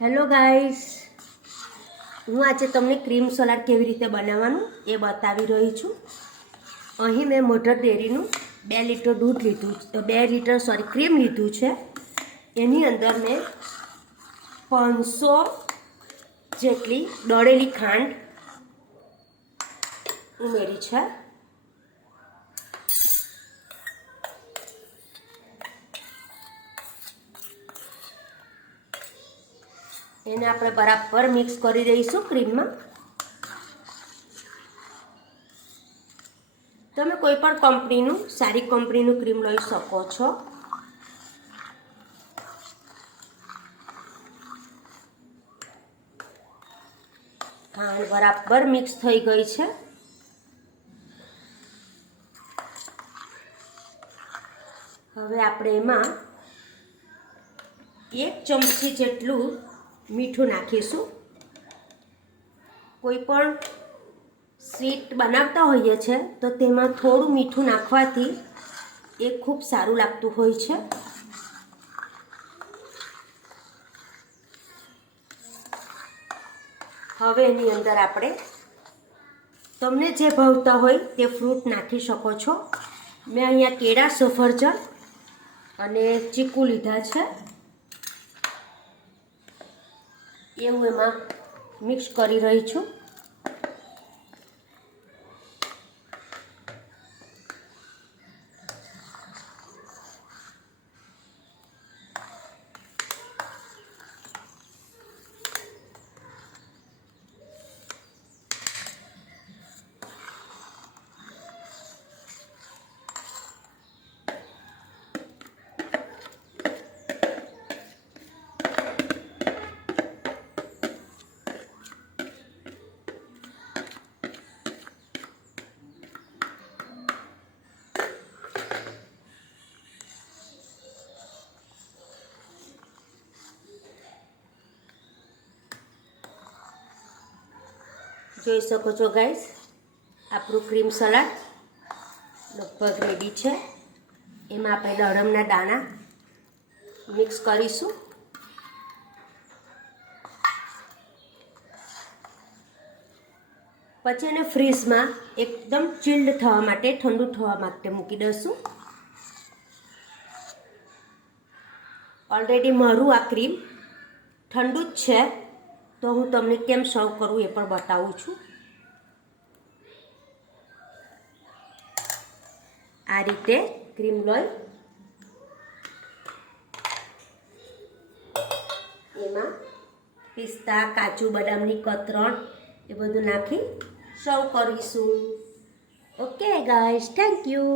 Hello guys, હું આજે તમને ક્રીમ સલાડ કેવી રીતે બનાવવાનું એ બતાવી રહી છું. અહીં મેં મધર ડેરીનું 2 લીટર દૂધ લીધું, 2 લીટર ક્રીમ લીધું છે. એની અંદર મેં 500 જેટલી દળેલી ખાંડ ઉમેરી છે. એને આપણે બરાબર મિક્સ કરી દઈશું ક્રીમમાં. તમે કોઈ પણ કંપનીનું, સારી કંપનીનું ક્રીમ લઈ શકો છો. ખાંડ બરાબર મિક્સ થઈ ગઈ છે. હવે આપણે એમાં 1 ચમચી જેટલું મીઠું નાખીશું. કોઈ પણ સ્વીટ બનાવતા હોઈએ છે તો તેમાં થોડું મીઠું નાખવાથી એ ખૂબ સારું લાગતું હોય છે. હવે એની અંદર આપણે તમને જે ભાવતા હોય તે ફ્રૂટ નાખી શકો છો. મેં અહીંયા કેળા, સફરજન અને ચીકુ લીધા છે. એવું એમાં મિક્સ કરી રહી છું. જોઈ શકો છો ગાઈસ, આપણું ક્રીમ સલાડ લગભગ રેડી છે. એમાં આપણે દળમના દાણા મિક્સ કરીશું. પછી એને ફ્રીઝમાં એકદમ ચિલ્ડ થવા માટે, ઠંડુ થવા માટે મૂકી દઈશું. ઓલરેડી મારું આ ક્રીમ ઠંડુ જ છે, તો હું તમને કેમ સર્વ કરું એ પણ બતાવું છું. આ રીતે ક્રીમ લઈ એમાં પિસ્તા, કાજુ બદામની કતરણ એ બધું નાખી સર્વ કરીશું. Okay guys, thank you.